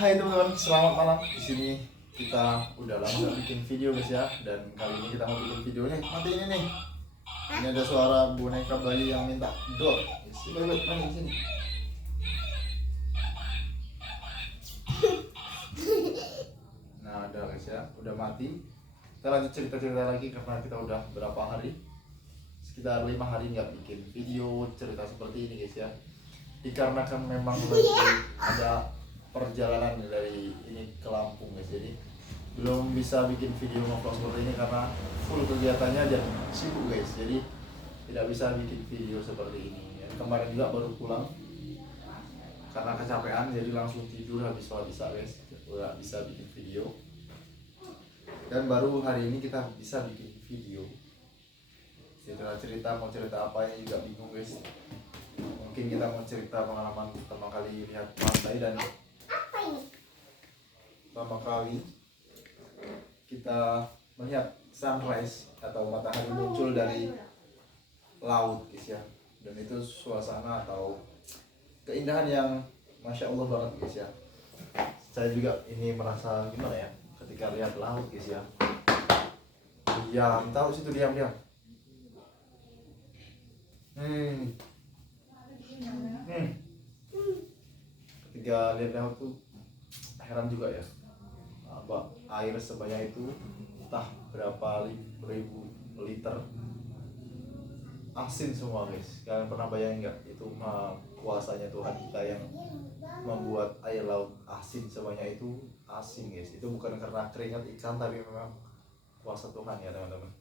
Hai teman-teman, selamat malam. Di sini kita udah lama nggak bikin video guys ya, dan kali ini kita mau bikin video nih. Mati ini nih. Ini ada suara boneka bayi yang minta doll. Si bebek main di sini. Nah, ada guys ya, udah mati. Kita lanjut cerita-cerita lagi karena kita udah berapa hari? Sekitar 5 hari nggak bikin video cerita seperti ini guys ya. Dikarenakan memang lagi ada perjalanan dari ini ke Lampung guys, jadi belum bisa bikin video ngevlog seperti ini karena full kegiatannya dan sibuk guys, jadi tidak bisa bikin video seperti ini. Dan kemarin juga baru pulang karena kecapean, jadi langsung tidur habis sholat isya guys, nggak bisa bikin video. Dan baru hari ini kita bisa bikin video cerita mau cerita apa ini juga bingung guys. Mungkin kita mau cerita pengalaman pertama kali lihat pantai dan pertama kali kita melihat sunrise atau matahari muncul dari laut guys ya. Dan itu suasana atau keindahan yang masya Allah banget guys ya. Saya juga ini merasa gimana ya ketika lihat laut guys ya. Diam, tahu situ diam-diam. Ketika lihat laut tuh heran juga ya, apa air sebanyak itu, entah berapa ribu liter asin semua guys. Kalian pernah bayangin nggak itu kuasanya Tuhan kita yang membuat air laut asin sebanyak itu? Asin guys, itu bukan karena keringat ikan tapi memang kuasa Tuhan ya teman-teman.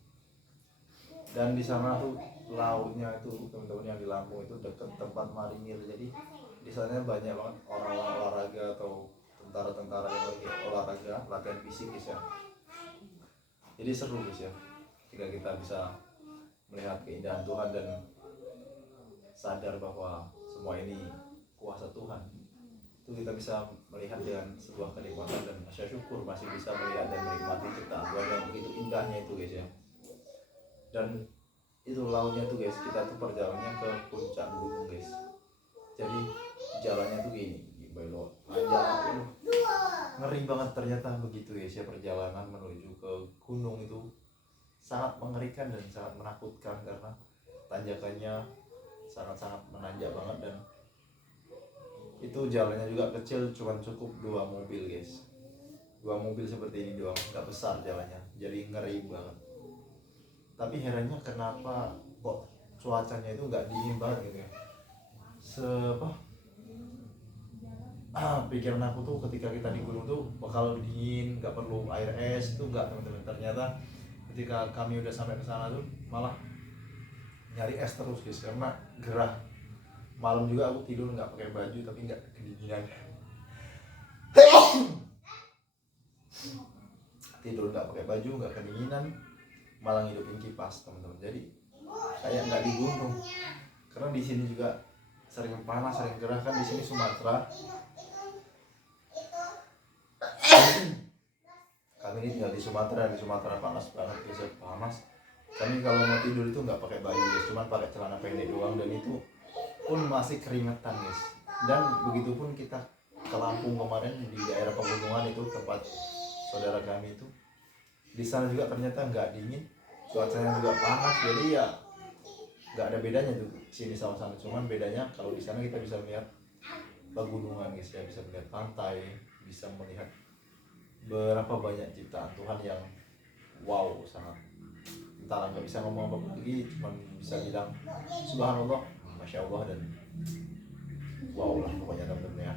Dan di sana tuh lautnya itu teman-teman yang di Lampung itu dekat tempat marinir, jadi di sana banyak banget orang-orang olahraga atau tentara-tentara yang lagi olahraga latihan fisik guys ya. Jadi seru guys ya ketika kita bisa melihat keindahan Tuhan dan sadar bahwa semua ini kuasa Tuhan. Itu kita bisa melihat dengan sebuah kenikmatan dan rasa syukur masih bisa melihat dan menikmati ciptaan Tuhan yang begitu indahnya itu guys ya. Dan itu lautnya tuh guys, kita tuh perjalanannya ke puncak gunung guys. Jadi jalannya tuh gini, belok panjang, ngeri banget ternyata begitu guys ya. Perjalanan menuju ke gunung itu sangat mengerikan dan sangat menakutkan karena tanjakannya sangat-sangat menanjak banget, dan itu jalannya juga kecil, cuman cukup 2 mobil guys. 2 mobil seperti ini doang, gak besar jalannya, jadi ngeri banget. Tapi herannya kenapa kok cuacanya itu nggak dingin banget gitu ya. Pikiran aku tuh ketika kita di gunung tuh bakal dingin, nggak perlu air es, itu nggak teman-teman. Ternyata ketika kami udah sampai ke sana tuh malah nyari es terus guys karena gerah. Malam juga aku tidur nggak pakai baju tapi nggak kedinginan. Tidur nggak pakai baju, nggak kedinginan, malah ngidupin kipas teman-teman. Jadi kayak nggak di gunung, karena di sini juga sering panas, sering gerah kan. Di sini Sumatera, kami ini tinggal di Sumatera. Di Sumatera panas banget guys, panas. Kami kalau mau tidur itu nggak pakai baju guys, cuma pakai celana pendek doang, dan itu pun masih keringetan guys. Dan begitu pun kita ke Lampung kemarin di daerah pegunungan itu tempat saudara kami itu, di sana juga ternyata nggak dingin, cuacanya juga panas. Jadi ya nggak ada bedanya tuh sini sama sana, cuman bedanya kalau di sana kita bisa melihat pegunungan guys ya, bisa melihat pantai, bisa melihat berapa banyak ciptaan Tuhan yang wow, sangat entahlah, nggak bisa ngomong apa lagi, cuman bisa bilang subhanallah, masya Allah, dan wow lah pokoknya teman-teman ya.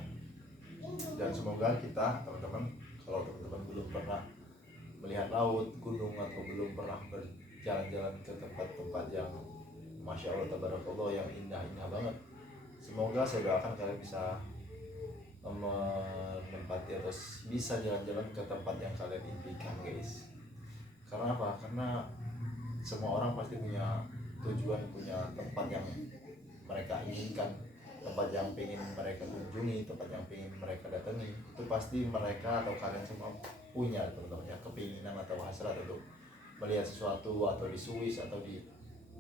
Dan semoga kita teman-teman, kalau teman-teman belum pernah melihat laut, gunung, atau belum pernah berjalan-jalan ke tempat-tempat yang masya Allah tabarakallah yang indah-indah banget, semoga saya doakan kalian bisa menempati atau bisa jalan-jalan ke tempat yang kalian impikan guys. Karena apa? Karena semua orang pasti punya tujuan, punya tempat yang mereka inginkan, tempat yang ingin mereka kunjungi, tempat yang ingin mereka datangi. Itu pasti mereka atau kalian semua punya teman-teman ya, keinginan atau hasrat untuk melihat sesuatu, atau di Swiss, atau di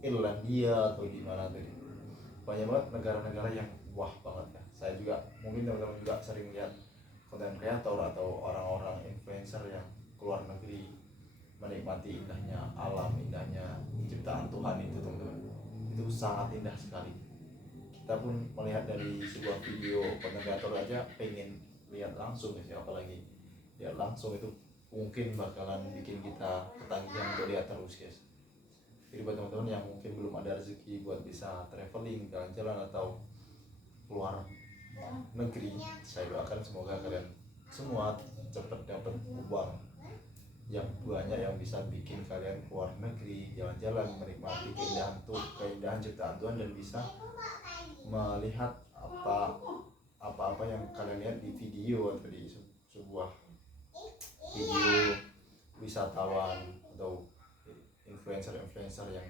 Irlandia, atau di mana tadi. Banyak banget negara-negara yang wah banget ya. Saya juga, mungkin teman-teman juga sering lihat konten kreator atau orang-orang influencer yang keluar negeri menikmati indahnya alam, indahnya ciptaan Tuhan itu teman-teman. Itu sangat indah sekali. Kita pun melihat dari sebuah video konten kreator aja pengen lihat langsung ya, apalagi lihat langsung itu mungkin bakalan bikin kita ketagihan untuk lihat terus guys. Jadi buat teman-teman yang mungkin belum ada rezeki buat bisa traveling, jalan-jalan atau keluar negeri, saya doakan semoga kalian semua cepat dapat uang yang banyak yang bisa bikin kalian keluar negeri, jalan-jalan, menikmati keindahan ciptaan Tuhan, dan bisa melihat apa yang kalian lihat di video atau di sebuah video wisatawan atau influencer yang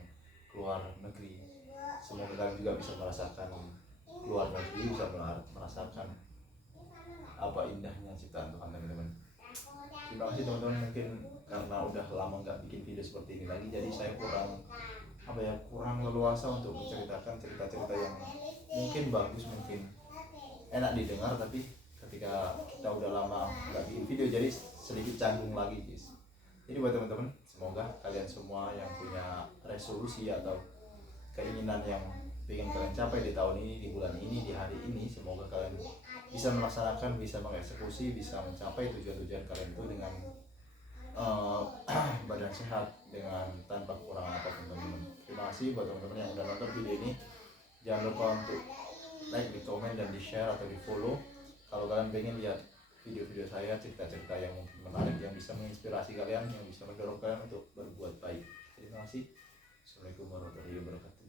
keluar negeri. Semoga kalian juga bisa merasakan keluar negeri, bisa merasakan apa indahnya ciptaan Tuhan teman-teman. Terima kasih teman-teman, mungkin karena udah lama nggak bikin video seperti ini lagi, jadi saya kurang leluasa untuk menceritakan cerita-cerita yang mungkin bagus, mungkin enak didengar, tapi ketika kita udah lama nggak bikin video jadi sedikit canggung lagi guys. Jadi buat teman-teman, semoga kalian semua yang punya resolusi atau keinginan yang ingin kalian capai di tahun ini, di bulan ini, di hari ini, semoga kalian bisa melaksanakan, bisa mengeksekusi, bisa mencapai tujuan-tujuan kalian itu dengan badan sehat, dengan tanpa kekurangan apapun teman-teman. Terima kasih buat teman-teman yang udah nonton video ini. Jangan lupa untuk like, di komen, dan di share atau di follow kalau kalian pengen lihat video-video saya, cerita-cerita yang mungkin menarik, yang bisa menginspirasi kalian, yang bisa mendorong kalian untuk berbuat baik. Terima kasih. Assalamualaikum warahmatullahi wabarakatuh.